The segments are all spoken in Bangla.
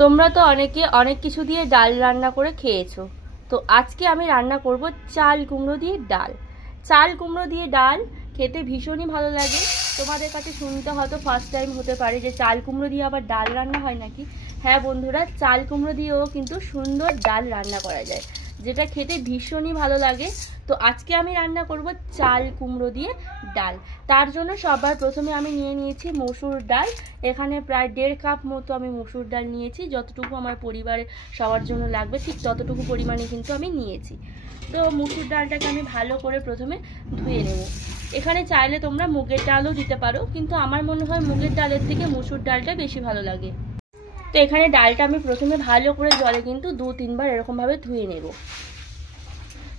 তোমরা তো অনেকে অনেক কিছু দিয়ে ডাল রান্না করে খেয়েছো। তো আজকে আমি রান্না করব চাল কুমড়ো দিয়ে ডাল। চাল কুমড়ো দিয়ে ডাল খেতে ভীষণই ভালো লাগে। তোমাদের কাছে শুনতে হয়তো ফার্স্ট টাইম হতে পারে যে চাল কুমড়ো দিয়ে আবার ডাল রান্না হয় নাকি। হ্যাঁ বন্ধুরা, চাল কুমড়ো দিয়েও কিন্তু সুন্দর ডাল রান্না করা যায়, যেটা খেতে ভীষণই ভালো লাগে। তো আজকে আমি রান্না করব চাল কুমড়ো দিয়ে ডাল। তার জন্য সবার প্রথমে আমি নিয়ে নিয়েছি মসুর ডাল। এখানে প্রায় 1.5 কাপ মতো আমি মসুর ডাল নিয়েছি। যতটুকু আমার পরিবারের সবার জন্য লাগবে ঠিক ততটুকু পরিমাণে কিন্তু আমি নিয়েছি। তো মসুর ডালটাকে আমি ভালো করে প্রথমে ধুয়ে নেব। এখানে চাইলে তোমরা মুগের ডালও দিতে পারো, কিন্তু আমার মনে হয় মুগের ডালের থেকে মসুর ডালটা বেশি ভালো লাগে। তো এখানে ডালটা আমি প্রথমে ভালো করে জলে কিন্তু 2-3 বার এরকমভাবে ধুয়ে নেব।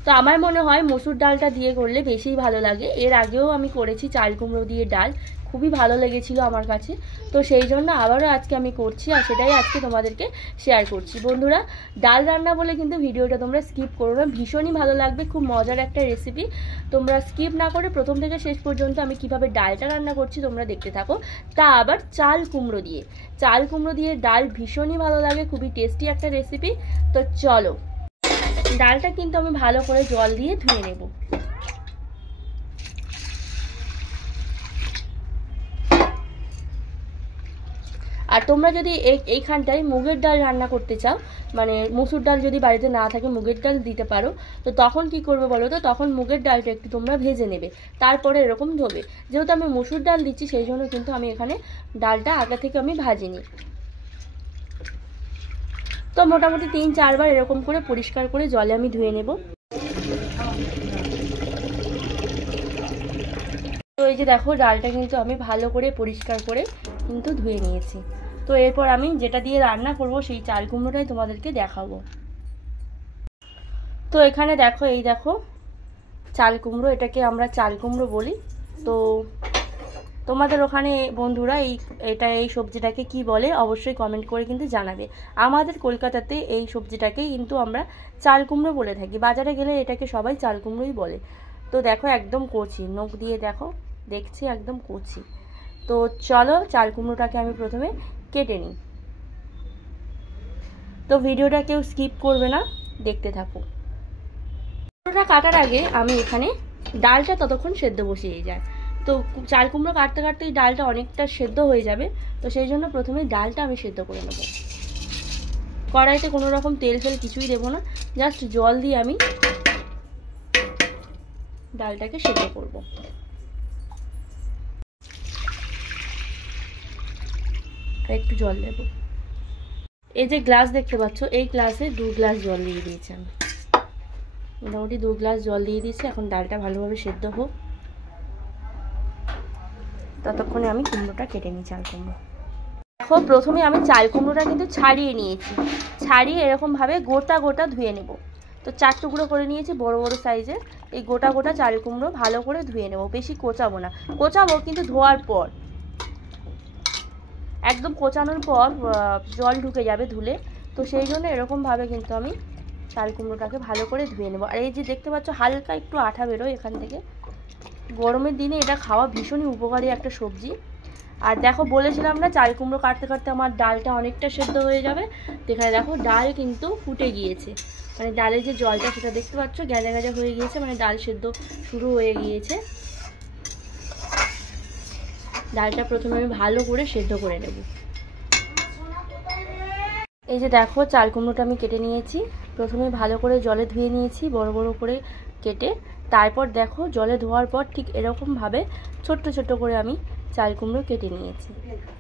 তো আমার মনে হয় মসুর ডালটা দিয়ে করলে বেশিই ভালো লাগে। এর আগেও আমি করেছি চাল কুমড়ো দিয়ে ডাল, খুবই ভালো লেগেছিল আমার কাছে। তো সেই জন্য আবারও আজকে আমি করছি, আর সেটাই আজকে তোমাদেরকে শেয়ার করছি। বন্ধুরা, ডাল রান্না বলে কিন্তু ভিডিওটা তোমরা স্কিপ করো না, ভীষণই ভালো লাগবে। খুব মজার একটা রেসিপি, তোমরা স্কিপ না করে প্রথম থেকে শেষ পর্যন্ত আমি কিভাবে ডালটা রান্না করছি তোমরা দেখতে থাকো। তা আবার চাল কুমড়ো দিয়ে। চাল কুমড়ো দিয়ে ডাল ভীষণই ভালো লাগে, খুবই টেস্টি একটা রেসিপি। তো চলো, ডালটা কিন্তু আমি ভালো করে জল দিয়ে ধুয়ে নেব। আর তোমরা যদি এইখানটায় মুগের ডাল রান্না করতে চাও, মানে মসুর ডাল যদি বাড়িতে না থাকে মুগের ডাল দিতে পারো। তো তখন কি করবে বলো তো, তখন মুগের ডালটা একটু তোমরা ভেজে নেবে, তারপরে এরকম ধোবে। যেহেতু আমি মসুর ডাল দিচ্ছি সেই জন্য কিন্তু আমি এখানে ডালটা আগে থেকে আমি ভাজিনি। তো মোটামুটি 3-4 বার এরকম করে পরিষ্কার করে জলে আমি ধুয়ে নেব। তো এই যে দেখো, ডালটা কিন্তু আমি ভালো করে পরিষ্কার করে কিন্তু ধুয়ে নিয়েছি। তো এরপর আমি যেটা দিয়ে রান্না করব সেই চাল কুমড়োটাই তোমাদেরকে দেখাবো। তো এখানে দেখো, এই দেখো চাল কুমড়ো, এটাকে আমরা চাল কুমড়ো বলি। তো তোমাদের ওখানে বন্ধুরা এই সবজিটাকে কি বলে অবশ্যই কমেন্ট করে কিন্তু জানাবে। আমাদের কলকাতাতে এই সবজিটাকেই কিন্তু আমরা চাল কুমড়ো বলে থাকি। বাজারে গেলে এটাকে সবাই চাল কুমড়োই বলে। তো দেখো একদম কচি, নখ দিয়ে দেখছি একদম কচি। তো চলো, চাল কুমড়োটাকে আমি প্রথমে কেটে নিই। তো ভিডিওটা কেউ স্কিপ করবে না, দেখতে থাকো। কুমড়োটা কাটার আগে আমি এখানে ডালটা ততক্ষণ সেদ্ধ বসিয়ে যায়। তো চাল কুমড়ো কাটতে কাটতেই ডালটা অনেকটা সেদ্ধ হয়ে যাবে। তো সেই জন্য প্রথমে ডালটা আমি সেদ্ধ করে নেব। কড়াইতে কোনো রকম তেল ফেল কিছুই দেবো না, জাস্ট জল দিয়ে আমি ডালটাকে সেদ্ধ করব। আর একটু জল দেব। এই যে গ্লাস দেখতে পাচ্ছ, এই গ্লাসে 2 গ্লাস জল দিয়ে দিয়েছি আমি। মোটামুটি 2 গ্লাস জল দিয়ে দিয়েছি। এখন ডালটা ভালোভাবে সেদ্ধ হোক, ততক্ষণে আমি কুমড়োটা কেটে নিই, চাল কুমড়ো। দেখো, প্রথমে আমি চাল কুমড়োটা কিন্তু ছাড়িয়ে নিয়েছি। ছাড়িয়ে এরকমভাবে গোটা গোটা ধুয়ে নেব। তো 4 টুকরো করে নিয়েছি বড় বড় সাইজের। এই গোটা গোটা চাল কুমড়ো ভালো করে ধুয়ে নেব, বেশি কোচাবো না। কোচাবো কিন্তু ধোয়ার পর, একদম কোচানোর পর জল ঢুকে যাবে ধুলে। তো সেই জন্য এরকমভাবে কিন্তু আমি চাল কুমড়োটাকে ভালো করে ধুয়ে নেব। আর এই যে দেখতে পাচ্ছ হালকা একটু আঠা বেরোয় এখান থেকে। গরমের দিনে এটা খাওয়া ভীষণই উপকারী একটা সবজি। আর দেখো, বলেছিলাম না চাল কুমড়ো কাটতে কাটতে আমার ডালটা অনেকটা সেদ্ধ হয়ে যাবে। এখানে দেখো ডাল কিন্তু ফুটে গিয়েছে, মানে ডালের যে জলটা সেটা দেখতে পাচ্ছ গ্যাজা গ্যাজা হয়ে গিয়েছে, মানে ডাল সেদ্ধ শুরু হয়ে গিয়েছে। ডালটা প্রথমে আমি ভালো করে সেদ্ধ করে নেব। এই যে দেখো, চাল কুমড়োটা আমি কেটে নিয়েছি। প্রথমে ভালো করে জলে ধুয়ে নিয়েছি বড় বড় করে কেটে। তারপর দেখো, জলে ধোয়ার পর ঠিক এরকমভাবে ছোট্ট ছোট্ট করে আমি চাল কুমড়ো কেটে নিয়েছি,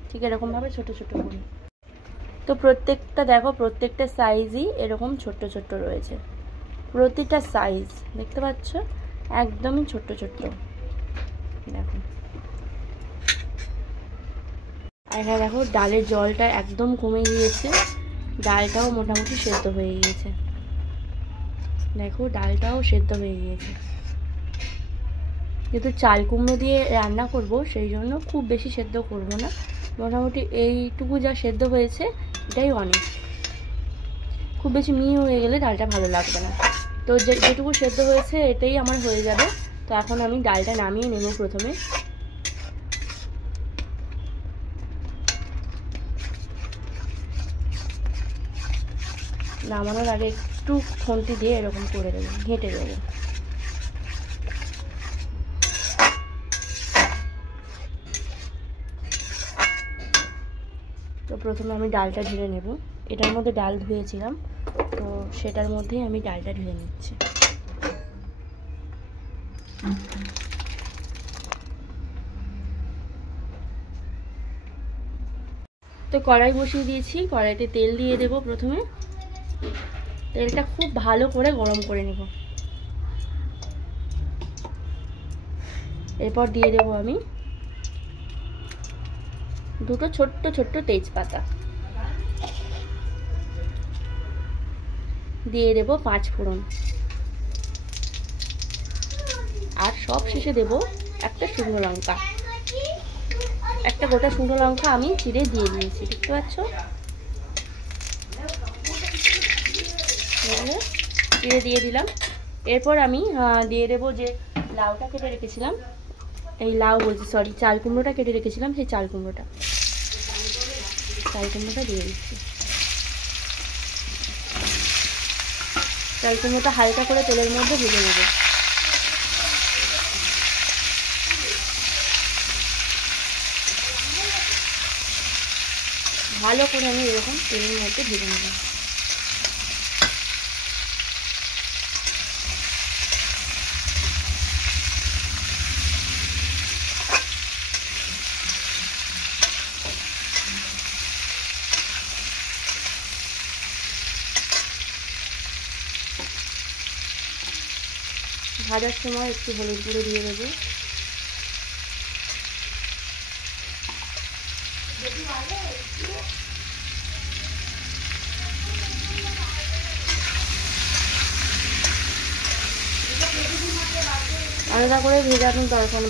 ঠিক এরকমভাবে ছোট ছোট করে। তো প্রত্যেকটা দেখো, প্রত্যেকটা সাইজই এরকম ছোট্ট ছোট্ট রয়েছে। প্রতিটা সাইজ দেখতে পাচ্ছ একদমই ছোট্ট ছোট্ট। দেখো, আর এখানে দেখো ডালের জলটা একদম কমে গিয়েছে, ডালটাও মোটামুটি সেদ্ধ হয়ে গিয়েছে। দেখো, ডালটাও সেদ্ধ হয়ে গিয়েছে। যেহেতু চাল কুমড়ো দিয়ে রান্না করব সেই জন্য খুব বেশি সেদ্ধ করব না, মোটামুটি এইটুকু যা সেদ্ধ হয়েছে এটাই অনেক। খুব বেশি মিহি হয়ে গেলে ডালটা ভালো লাগবে না। তো যেটুকু সেদ্ধ হয়েছে এটাই আমার হয়ে যাবে। তো এখন আমি ডালটা নামিয়ে নেব প্রথমে। নামানোর আগে একটু খুন্তি দিয়ে এরকম করে দেবো, ঘেঁটে দেবো। তো প্রথমে আমি ডালটা ঢেলে নেব। এটার মধ্যে ডাল ধুয়েছিলাম, তো সেটার মধ্যেই আমি ডালটা ঢেলে নিচ্ছি। তো কড়াই বসিয়ে দিয়েছি, কড়াইতে তেল দিয়ে দেব। প্রথমে তেলটা খুব ভালো করে গরম করে নেব। এরপর দিয়ে দেব আমি দুটো ছোট্ট ছোট্ট তেজপাতা, দিয়ে দেব 5 ফোড়ন, আর সব শেষে দেব একটা শুকনো লঙ্কা। একটা গোটা শুকনো লঙ্কা আমি চিড়ে দিয়ে দিয়েছি, দেখতে পাচ্ছ? চিড়ে দিয়ে দিলাম। এরপর আমি দিয়ে দেবো যে লাউটা কেটে রেখেছিলাম, এই লাউ বলছি সরি, চাল কুমড়োটা কেটে রেখেছিলাম, সেই চাল কুমড়োটা দিয়ে দিচ্ছি। চাল কুমড়োটা হালকা করে তেলের মধ্যে ভেজে নেব। ভালো করে আমি এরকম তেলের মধ্যে ভেজে নেব। ভাজার সময় একটু হলুদ গুঁড়ো দিয়ে দেবো। আলাদা করে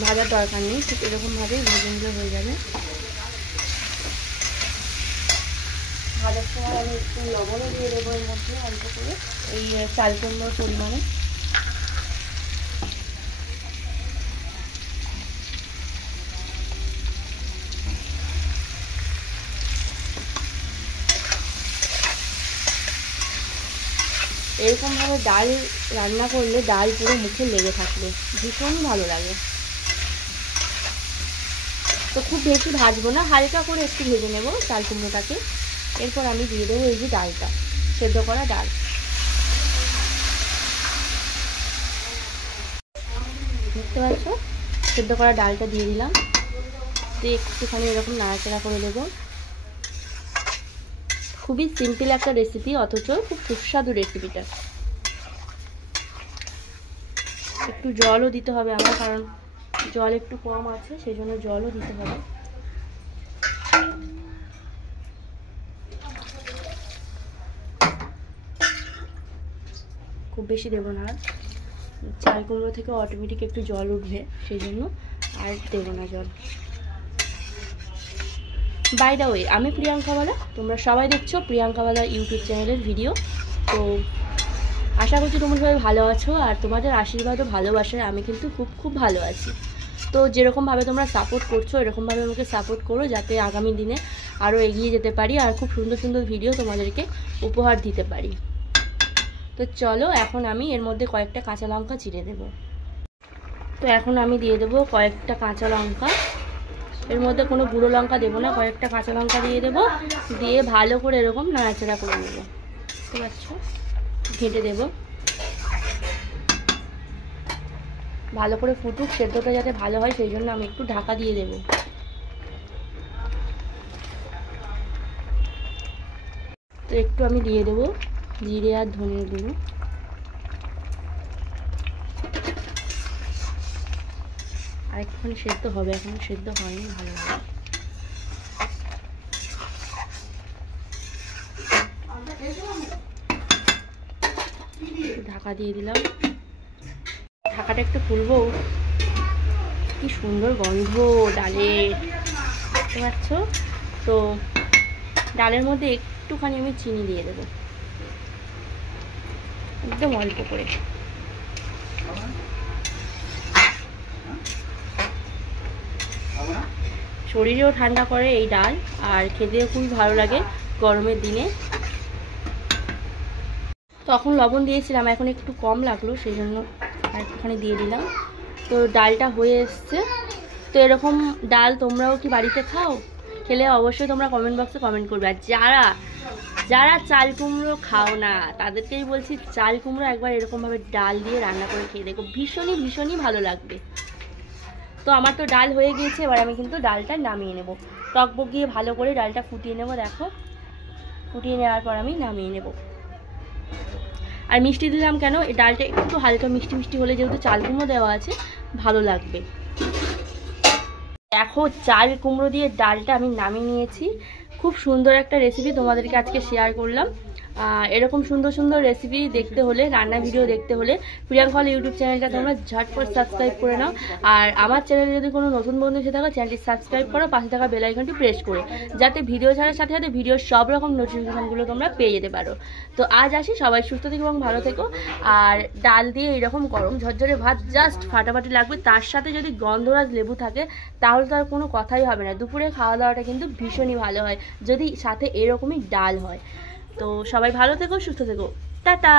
ভাজার দরকার নেই, ঠিক এরকমভাবেই ভেজে নিলে হয়ে যাবে। ভাজার সময় আমি একটু লবণও দিয়ে দেবো এর মধ্যে অল্প করে, এই চাল কুমড়োর পরিমাণে। এরকমভাবে ডাল রান্না করলে ডাল পুরো মুখে লেগে থাকলে ভীষণই ভালো লাগে। তো খুব বেশি ভাজবো না, হালকা করে একটু ভেজে নেব চাল কুমড়োটাকে। এরপর আমি দিয়ে দেবো এই যে ডালটা, সেদ্ধ করা ডাল। দেখতে পাচ্ছ, সেদ্ধ করা ডালটা দিয়ে দিলাম। তো একটুখানি এরকম নাড়াচাড়া করে দেবো। খুবই সিম্পল একটা রেসিপি, অথচ খুব সুস্বাদু রেসিপিটা। একটু জলও দিতে হবে আমার, কারণ জল একটু কম আছে, সেই জন্য জলও দিতে হবে। খুব বেশি দেবো না, চাল কুমড়ো থেকে অটোমেটিক একটু জল উঠবে, সেই জন্য আর দেবো না জল। বাই দ্য ওয়ে, আমি প্রিয়াঙ্কা বালা, তোমরা সবাই দেখছো প্রিয়াঙ্কা বালা ইউটিউব চ্যানেলের ভিডিও। তো আশা করছি তোমরা সবাই ভালো আছো, আর তোমাদের আশীর্বাদ ও ভালোবাসায় আমি কিন্তু খুব ভালো আছি। তো যেরকমভাবে তোমরা সাপোর্ট করছো, এরকমভাবে আমাকে সাপোর্ট করো, যাতে আগামী দিনে আরও এগিয়ে যেতে পারি আর খুব সুন্দর সুন্দর ভিডিও তোমাদেরকে উপহার দিতে পারি। তো চলো, এখন আমি এর মধ্যে কয়েকটা কাঁচা লঙ্কা চিড়ে দেবো। তো এখন আমি দিয়ে দেবো কয়েকটা কাঁচা লঙ্কা। এর মধ্যে কোনো গুঁড়ো লঙ্কা দেবো না, কয়েকটা কাঁচা লঙ্কা দিয়ে দেবো। দিয়ে ভালো করে এরকম নাড়াচাড়া করে নেবো। বুঝতে পারছো? ঘেঁটে দেবো ভালো করে, ফুটুক, সেদ্ধটা যাতে ভালো হয় সেই জন্য আমি একটু ঢাকা দিয়ে দেবো। তো একটু আমি দিয়ে দেবো জিরে আর ধনের গুঁড়ো। আর একটুখানি সেদ্ধ হবে, এখন সেদ্ধ হয়নি ভালো হবে। ঢাকা দিয়ে দিলাম। ঢাকাটা একটু খুলবো, কি সুন্দর গন্ধ ডালের, দেখতে পাচ্ছ? তো ডালের মধ্যে একটুখানি আমি চিনি দিয়ে দেবো, একদম অল্প করে। শরীরেও ঠান্ডা করে এই ডাল, আর খেতেও খুবই ভালো লাগে গরমের দিনে। তখন লবণ দিয়েছিলাম, এখন একটু কম লাগলো, সেই জন্য আর একটুখানি দিয়ে দিলাম। তো ডালটা হয়ে এসছে। তো এরকম ডাল তোমরাও কি বাড়িতে খাও? খেলে অবশ্যই তোমরা কমেন্ট বক্সে কমেন্ট করবে। আর যারা যারা চাল কুমড়ো খাও না তাদেরকেই বলছি, চাল কুমড়ো একবার এরকমভাবে ডাল দিয়ে রান্না করে খেয়ে দেখো, ভীষণই ভীষণই ভালো লাগবে। তো আমার তো ডাল হয়ে গিয়েছে, এবার আমি কিন্তু ডালটা নামিয়ে নেব। টক বগিয়ে ভালো করে ডালটা ফুটিয়ে নেব, দেখো ফুটিয়ে নেওয়ার পর আমি নামিয়ে নেব। আর মিষ্টি দিলাম কেন, এই ডালটা একটু হালকা মিষ্টি মিষ্টি হলে যেহেতু চাল কুমড়ো দেওয়া আছে ভালো লাগবে। দেখো চাল কুমড়ো দিয়ে ডালটা আমি নামিয়ে নিয়েছি। খুব সুন্দর একটা রেসিপি তোমাদেরকে আজকে শেয়ার করলাম। এরকম সুন্দর সুন্দর রেসিপি দেখতে হলে, রান্না ভিডিও দেখতে হলে প্রিয়াঙ্কা হল ইউটিউব চ্যানেলটা তোমরা ঝটপট সাবস্ক্রাইব করে নাও। আর আমার চ্যানেলে যদি কোনো নতুন বন্ধু এসে থাকো, চ্যানেলটি সাবস্ক্রাইব করো, পাশে থাকা বেল আইকনটি প্রেস করে, যাতে ভিডিও ছাড়ার সাথে সাথে ভিডিওর সব রকম নোটিফিকেশনগুলো তোমরা পেয়ে যেতে পারো। তো আজ আসি, সবাই সুস্থ থেকো এবং ভালো থেকো। আর ডাল দিয়ে এরকম গরম ঝরঝরে ভাত জাস্ট ফাটাফাটি লাগবে, তার সাথে যদি গন্ধরাজ লেবু থাকে তাহলে তো আর কোনো কথাই হবে না। দুপুরে খাওয়া দাওয়াটা কিন্তু ভীষণই ভালো হয় যদি সাথে এরকমই ডাল হয়। তো সবাই ভালো থেকো, সুস্থ থেকো, টাটা।